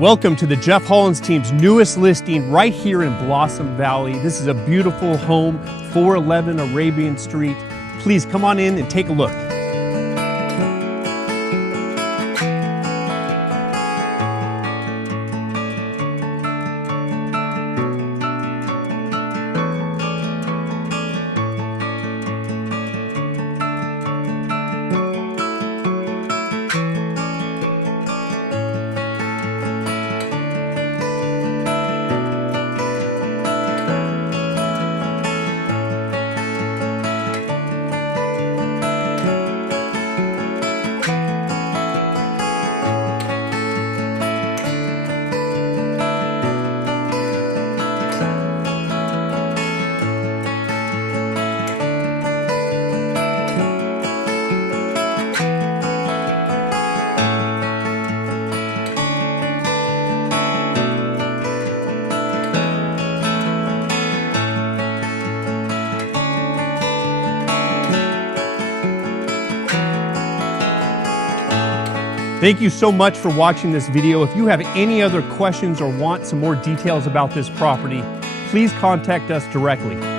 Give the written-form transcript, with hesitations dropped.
Welcome to the Jeff Hollins team's newest listing right here in Blossom Valley. This is a beautiful home, 411 Arabian Street. Please come on in and take a look. Thank you so much for watching this video. If you have any other questions or want some more details about this property, please contact us directly.